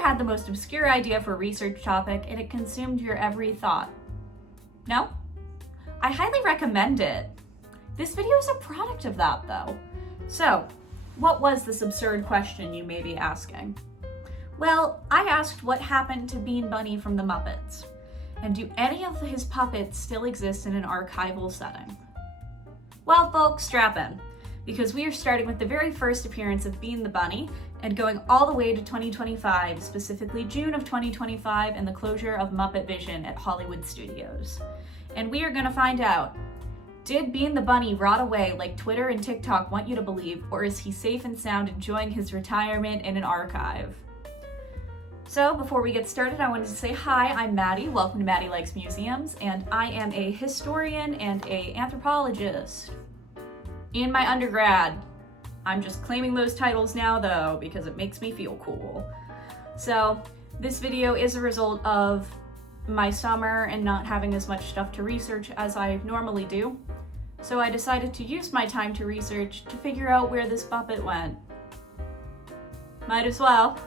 ever had the most obscure idea for a research topic and it consumed your every thought? No? I highly recommend it. This video is a product of that though. So, what was this absurd question you may be asking? Well, I asked what happened to Bean Bunny from the Muppets, and do any of his puppets still exist in an archival setting? Well folks, strap in, because we are starting with the very first appearance of Bean the Bunny and going all the way to 2025, specifically June of 2025 and the closure of Muppet Vision at Hollywood Studios. And we are gonna find out, did Bean the Bunny rot away like Twitter and TikTok want you to believe, or is he safe and sound enjoying his retirement in an archive? So before we get started, I wanted to say hi, I'm Maddie, welcome to Maddie Likes Museums, and I am a historian and an anthropologist. In my undergrad, I'm just claiming those titles now though, because it makes me feel cool. So this video is a result of my summer and not having as much stuff to research as I normally do. So I decided to use my time to research to figure out where this puppet went. Might as well.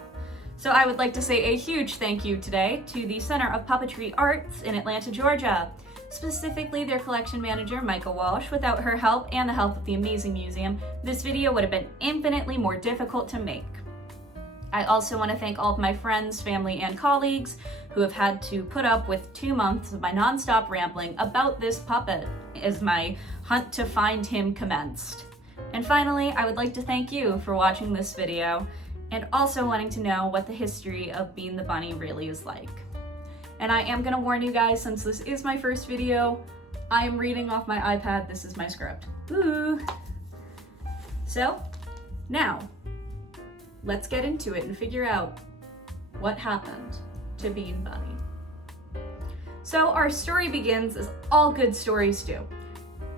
So I would like to say a huge thank you today to the Center of Puppetry Arts in Atlanta, Georgia, specifically their collection manager, Micah Walsh. Without her help and the help of the amazing museum, this video would have been infinitely more difficult to make. I also want to thank all of my friends, family, and colleagues who have had to put up with 2 months of my nonstop rambling about this puppet as my hunt to find him commenced. And finally, I would like to thank you for watching this video and also wanting to know what the history of Bean the Bunny really is like. And I am gonna warn you guys, since this is my first video, I am reading off my iPad. This is my script. Ooh. So, now, let's get into it and figure out what happened to Bean Bunny. So our story begins as all good stories do,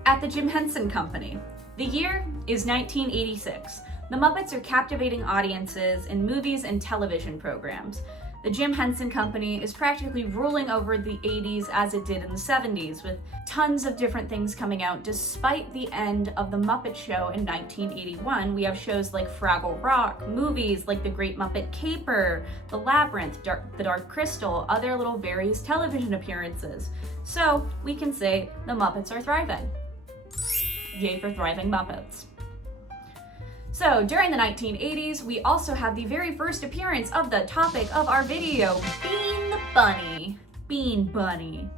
at the Jim Henson Company. The year is 1986. The Muppets are captivating audiences in movies and television programs. The Jim Henson Company is practically ruling over the 80s as it did in the 70s, with tons of different things coming out. Despite the end of the Muppet Show in 1981, we have shows like Fraggle Rock, movies like The Great Muppet Caper, The Labyrinth, The Dark Crystal, other little various television appearances. So we can say the Muppets are thriving. Yay for thriving Muppets. So during the 1980s, we also have the very first appearance of the topic of our video, Bean the Bunny. Bean Bunny.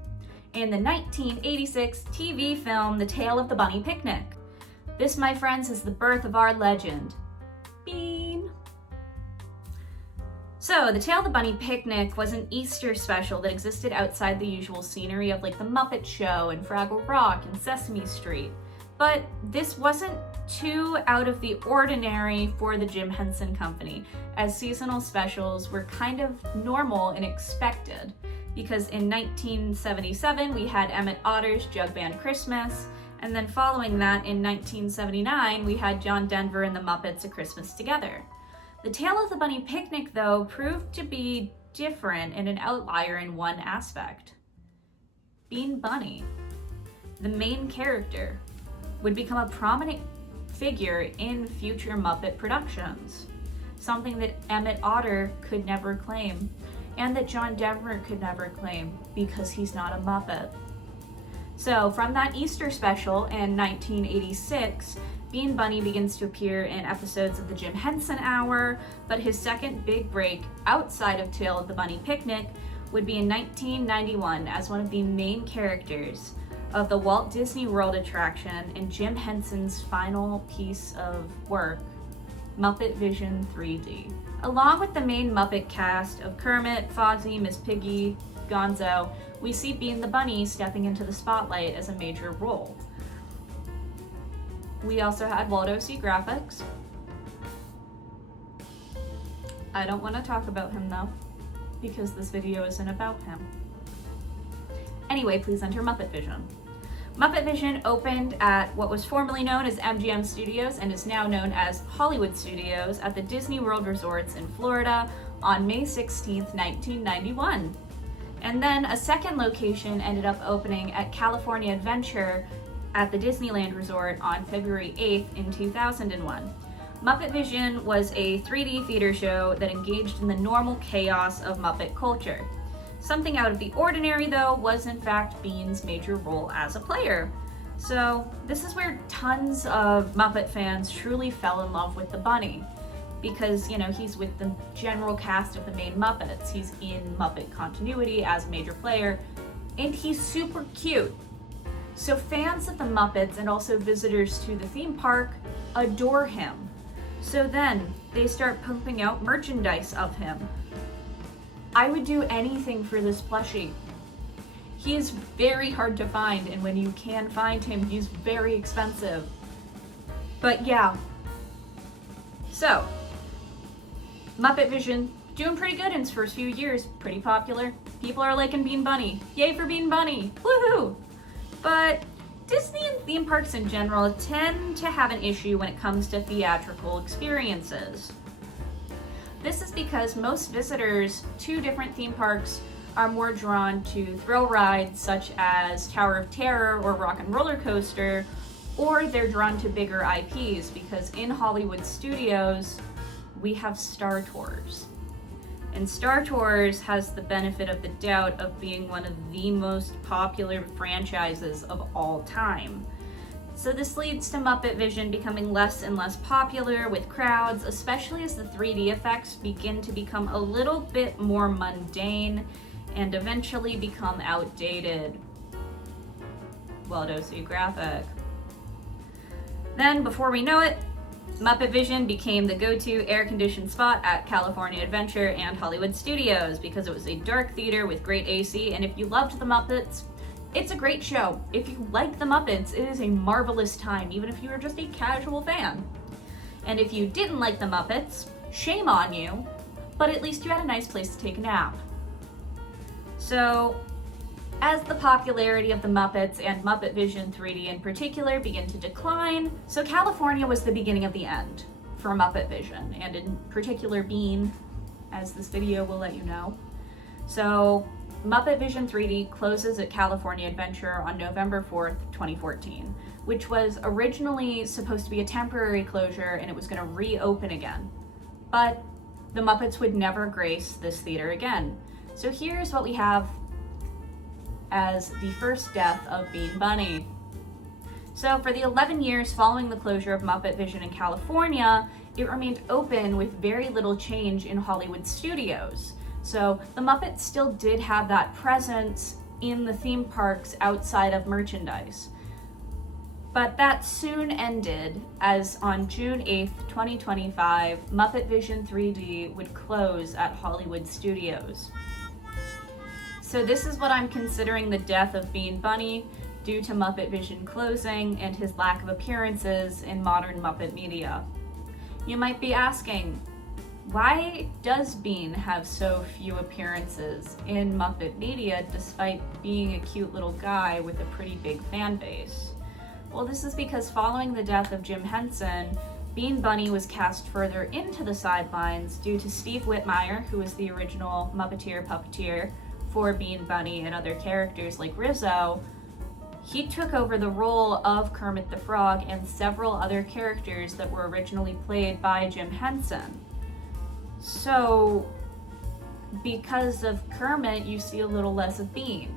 In the 1986 TV film, The Tale of the Bunny Picnic. This, my friends, is the birth of our legend, Bean. So, The Tale of the Bunny Picnic was an Easter special that existed outside the usual scenery of like the Muppet Show and Fraggle Rock and Sesame Street. But this wasn't too out of the ordinary for the Jim Henson Company, as seasonal specials were kind of normal and expected, because in 1977 we had Emmett Otter's Jug Band Christmas, and then following that in 1979 we had John Denver and the Muppets A Christmas Together. The Tale of the Bunny Picnic, though, proved to be different and an outlier in one aspect. Bean Bunny, the main character, would become a prominent figure in future Muppet productions, something that Emmett Otter could never claim, and that John Denver could never claim because he's not a Muppet. So from that Easter special in 1986, Bean Bunny begins to appear in episodes of the Jim Henson Hour, but his second big break outside of Tale of the Bunny Picnic would be in 1991 as one of the main characters of the Walt Disney World attraction in Jim Henson's final piece of work, Muppet Vision 3D. Along with the main Muppet cast of Kermit, Fozzie, Miss Piggy, Gonzo, we see Bean the Bunny stepping into the spotlight as a major role. We also had Waldo C. Graphics. I don't want to talk about him though, because this video isn't about him. Anyway, please enter Muppet Vision. Muppet Vision opened at what was formerly known as MGM Studios and is now known as Hollywood Studios at the Disney World Resorts in Florida on May 16, 1991. And then a second location ended up opening at California Adventure at the Disneyland Resort on February 8th in 2001. Muppet Vision was a 3D theater show that engaged in the normal chaos of Muppet culture. Something out of the ordinary, though, was in fact Bean's major role as a player. So this is where tons of Muppet fans truly fell in love with the bunny. Because, you know, he's with the general cast of the main Muppets. He's in Muppet continuity as a major player, and he's super cute. So fans of the Muppets and also visitors to the theme park adore him. So then they start pumping out merchandise of him. I would do anything for this plushie. He is very hard to find, and when you can find him, he's very expensive. But yeah. So, Muppet Vision, doing pretty good in its first few years, pretty popular. People are liking Bean Bunny. Yay for Bean Bunny, woohoo! But Disney and theme parks in general tend to have an issue when it comes to theatrical experiences. This is because most visitors to different theme parks are more drawn to thrill rides such as Tower of Terror or Rock and Roller Coaster, or they're drawn to bigger IPs because in Hollywood studios, we have Star Tours. And Star Tours has the benefit of the doubt of being one of the most popular franchises of all time. So this leads to Muppet Vision becoming less and less popular with crowds, especially as the 3D effects begin to become a little bit more mundane and eventually become outdated. Well, graphic. Then, before we know it, Muppet Vision became the go-to air-conditioned spot at California Adventure and Hollywood Studios because it was a dark theater with great AC, and if you loved the Muppets, it's a great show. If you like the Muppets, it is a marvelous time, even if you are just a casual fan. And if you didn't like the Muppets, shame on you, but at least you had a nice place to take a nap. So, as the popularity of the Muppets and Muppet Vision 3D in particular begin to decline, so California was the beginning of the end for Muppet Vision, and in particular Bean, as this video will let you know. So, Muppet Vision 3D closes at California Adventure on November 4th, 2014, which was originally supposed to be a temporary closure and it was going to reopen again. But the Muppets would never grace this theater again. So here's what we have as the first death of Bean Bunny. So for the 11 years following the closure of Muppet Vision in California, it remained open with very little change in Hollywood studios. So the Muppets still did have that presence in the theme parks outside of merchandise. But that soon ended as on June 8th, 2025, Muppet Vision 3D would close at Hollywood Studios. So this is what I'm considering the death of Bean Bunny due to Muppet Vision closing and his lack of appearances in modern Muppet media. You might be asking, why does Bean have so few appearances in Muppet media despite being a cute little guy with a pretty big fan base? Well, this is because following the death of Jim Henson, Bean Bunny was cast further into the sidelines due to Steve Whitmire, who was the original puppeteer for Bean Bunny and other characters like Rizzo. He took over the role of Kermit the Frog and several other characters that were originally played by Jim Henson. So, because of Kermit, you see a little less of Bean.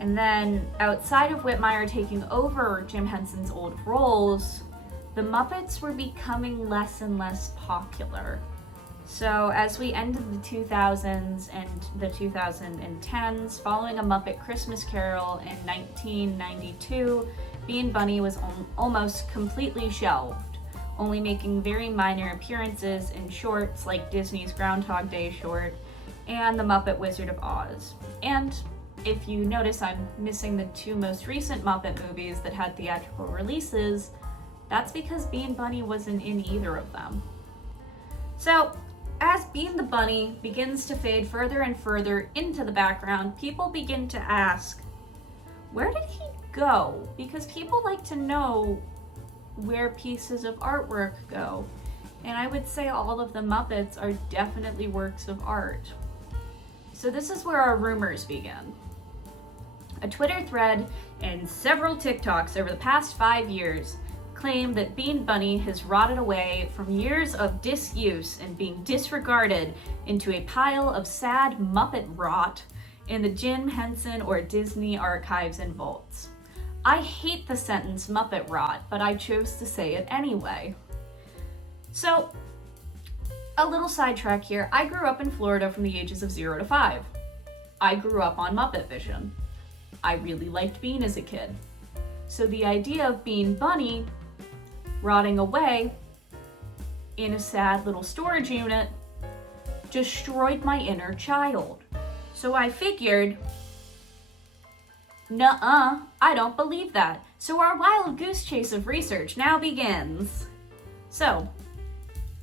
And then, outside of Whitmire taking over Jim Henson's old roles, the Muppets were becoming less and less popular. So, as we ended the 2000s and the 2010s, following A Muppet Christmas Carol in 1992, Bean Bunny was almost completely shelved, only making very minor appearances in shorts like Disney's Groundhog Day short and The Muppet Wizard of Oz. And if you notice, I'm missing the two most recent Muppet movies that had theatrical releases. That's because Bean Bunny wasn't in either of them. So, as Bean the Bunny begins to fade further and further into the background, people begin to ask, where did he go? Because people like to know where pieces of artwork go. And I would say all of the Muppets are definitely works of art. So this is where our rumors begin. A Twitter thread and several TikToks over the past 5 years claim that Bean Bunny has rotted away from years of disuse and being disregarded into a pile of sad Muppet rot in the Jim Henson or Disney archives and vaults. I hate the sentence Muppet rot, but I chose to say it anyway. So, a little sidetrack here. I grew up in Florida from the ages of 0 to 5. I grew up on Muppet Vision. I really liked Bean as a kid. So the idea of Bean Bunny rotting away in a sad little storage unit destroyed my inner child. So I figured, nuh-uh, I don't believe that. So our wild goose chase of research now begins. So,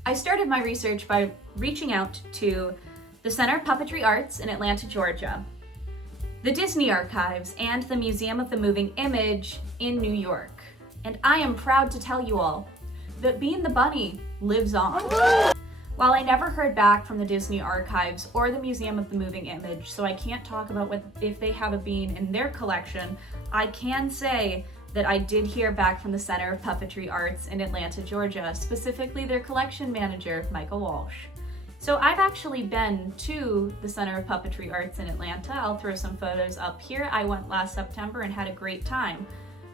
I started my research by reaching out to the Center of Puppetry Arts in Atlanta, Georgia, the Disney Archives, and the Museum of the Moving Image in New York. And I am proud to tell you all that Bean the Bunny lives on. While I never heard back from the Disney Archives or the Museum of the Moving Image, so I can't talk about if they have a Bean in their collection, I can say that I did hear back from the Center of Puppetry Arts in Atlanta, Georgia, specifically their collection manager, Micah Walsh. So I've actually been to the Center of Puppetry Arts in Atlanta. I'll throw some photos up here. I went last September and had a great time.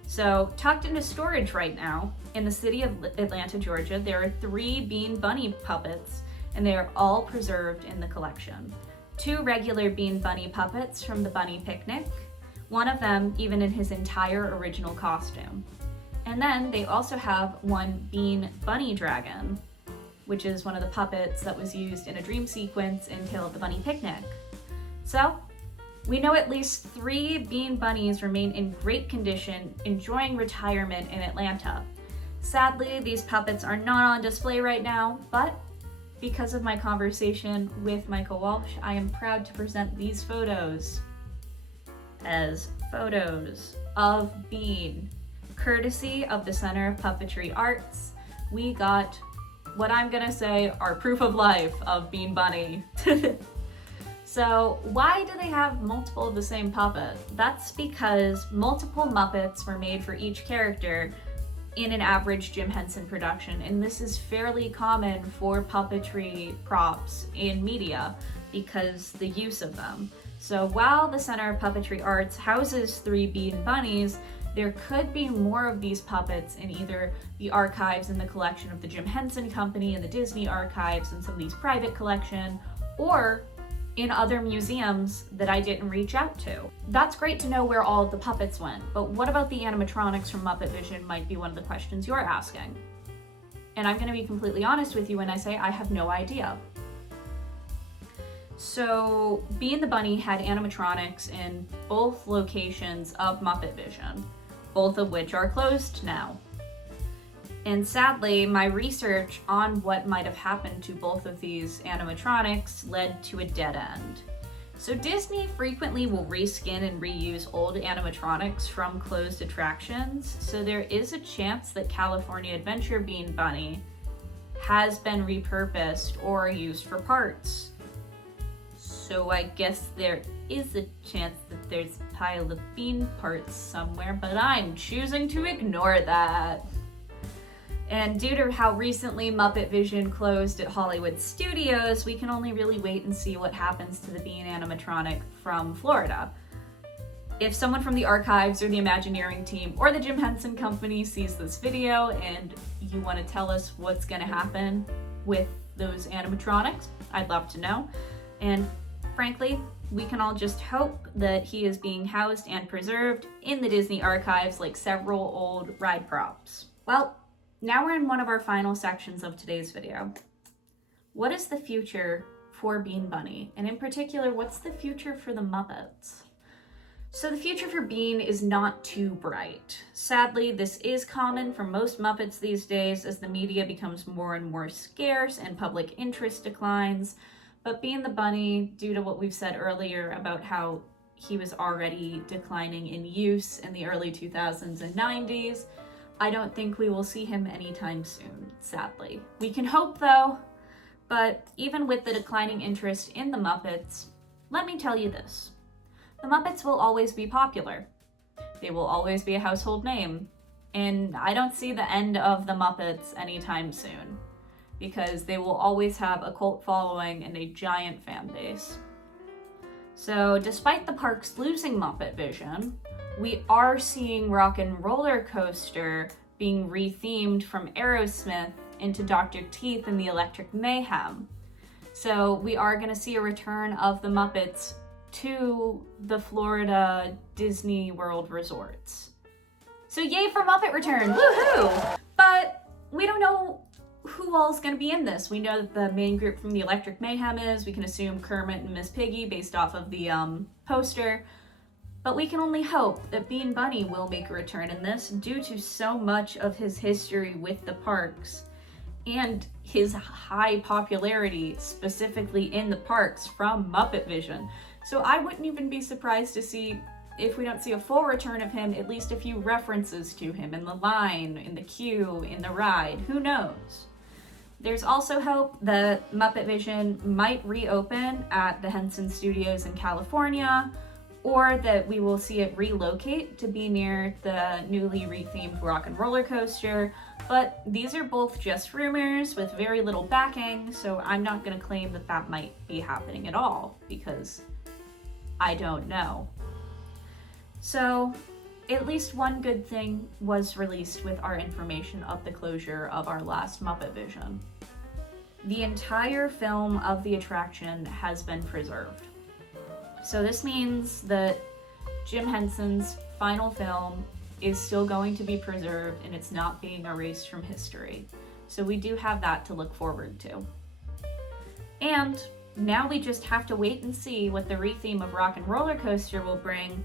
So tucked into storage right now in the city of Atlanta, Georgia, there are 3 Bean Bunny puppets, and they are all preserved in the collection. 2 regular Bean Bunny puppets from the Bunny Picnic, one of them even in his entire original costume. And then they also have 1 Bean Bunny Dragon, which is one of the puppets that was used in a dream sequence in Tale of the Bunny Picnic. So, we know at least 3 Bean Bunnies remain in great condition, enjoying retirement in Atlanta. Sadly, these puppets are not on display right now, but because of my conversation with Micah Walsh, I am proud to present these photos as photos of Bean. Courtesy of the Center of Puppetry Arts, we got what I'm gonna say are proof of life of Bean Bunny. So why do they have multiple of the same puppet? That's because multiple Muppets were made for each character in an average Jim Henson production, and this is fairly common for puppetry props in media because the use of them. So while the Center of Puppetry Arts houses 3 Bean Bunnies, there could be more of these puppets in either the archives in the collection of the Jim Henson Company and the Disney Archives and some of these private collection, or in other museums that I didn't reach out to. That's great to know where all of the puppets went, but what about the animatronics from Muppet Vision might be one of the questions you're asking. And I'm gonna be completely honest with you when I say I have no idea. So, Bean the Bunny had animatronics in both locations of Muppet Vision, both of which are closed now. And sadly, my research on what might have happened to both of these animatronics led to a dead end. So Disney frequently will reskin and reuse old animatronics from closed attractions, so there is a chance that California Adventure Bean Bunny has been repurposed or used for parts. So I guess there is a chance that there's a pile of Bean parts somewhere, but I'm choosing to ignore that. And due to how recently Muppet Vision closed at Hollywood Studios, we can only really wait and see what happens to the Bean animatronic from Florida. If someone from the archives or the Imagineering team or the Jim Henson Company sees this video and you want to tell us what's going to happen with those animatronics, I'd love to know. And frankly, we can all just hope that he is being housed and preserved in the Disney archives like several old ride props. Well, now we're in one of our final sections of today's video. What is the future for Bean Bunny? And in particular, what's the future for the Muppets? So the future for Bean is not too bright. Sadly, this is common for most Muppets these days as the media becomes more and more scarce and public interest declines. But Bean the Bunny, due to what we've said earlier about how he was already declining in use in the early 2000s and 90s, I don't think we will see him anytime soon, sadly. We can hope though, but even with the declining interest in the Muppets, let me tell you this. The Muppets will always be popular. They will always be a household name. And I don't see the end of the Muppets anytime soon, because they will always have a cult following and a giant fan base. So despite the parks losing Muppet vision, we are seeing Rock and Roller Coaster being rethemed from Aerosmith into Dr. Teeth and the Electric Mayhem. So we are going to see a return of the Muppets to the Florida Disney World resorts. So yay for Muppet return, woohoo! But we don't know who all is going to be in this. We know that the main group from the Electric Mayhem is. We can assume Kermit and Miss Piggy based off of the poster. But we can only hope that Bean Bunny will make a return in this due to so much of his history with the parks and his high popularity specifically in the parks from Muppet Vision. So I wouldn't even be surprised to see, if we don't see a full return of him, at least a few references to him in the line, in the queue, in the ride, who knows? There's also hope that Muppet Vision might reopen at the Henson Studios in California, or that we will see it relocate to be near the newly rethemed Rock and Roller Coaster, but these are both just rumors with very little backing, so I'm not going to claim that that might be happening at all, because I don't know. So, at least one good thing was released with our information of the closure of our last Muppet Vision. The entire film of the attraction has been preserved. So this means that Jim Henson's final film is still going to be preserved and it's not being erased from history. So we do have that to look forward to. And now we just have to wait and see what the retheme of Rock and Roller Coaster will bring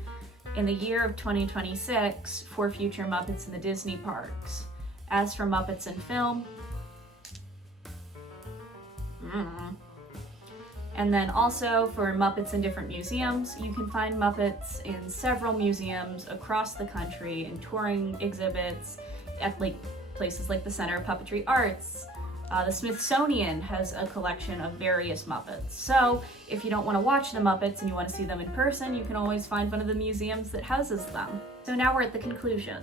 in the year of 2026 for future Muppets in the Disney parks. As for Muppets in film, And then also for Muppets in different museums, you can find Muppets in several museums across the country in touring exhibits at places like the Center of Puppetry Arts. The Smithsonian has a collection of various Muppets. So if you don't want to watch the Muppets and you want to see them in person, you can always find one of the museums that houses them. So now we're at the conclusion.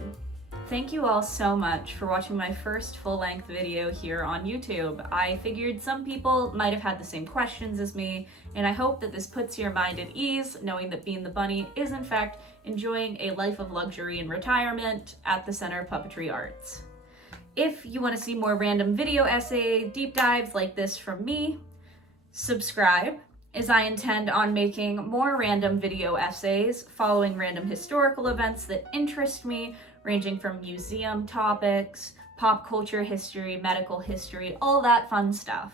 Thank you all so much for watching my first full-length video here on YouTube. I figured some people might have had the same questions as me, and I hope that this puts your mind at ease, knowing that Bean the Bunny is in fact enjoying a life of luxury and retirement at the Center of Puppetry Arts. If you want to see more random video essay deep dives like this from me, subscribe, as I intend on making more random video essays following random historical events that interest me, ranging from museum topics, pop culture history, medical history, all that fun stuff.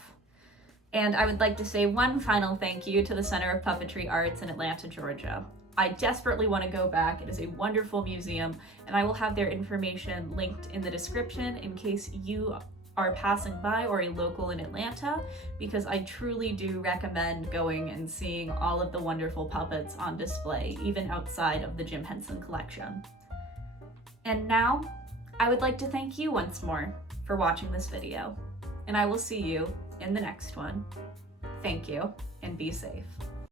And I would like to say one final thank you to the Center of Puppetry Arts in Atlanta, Georgia. I desperately want to go back. It is a wonderful museum, and I will have their information linked in the description in case you are passing by or a local in Atlanta, because I truly do recommend going and seeing all of the wonderful puppets on display, even outside of the Jim Henson collection. And now, I would like to thank you once more for watching this video, and I will see you in the next one. Thank you, and be safe.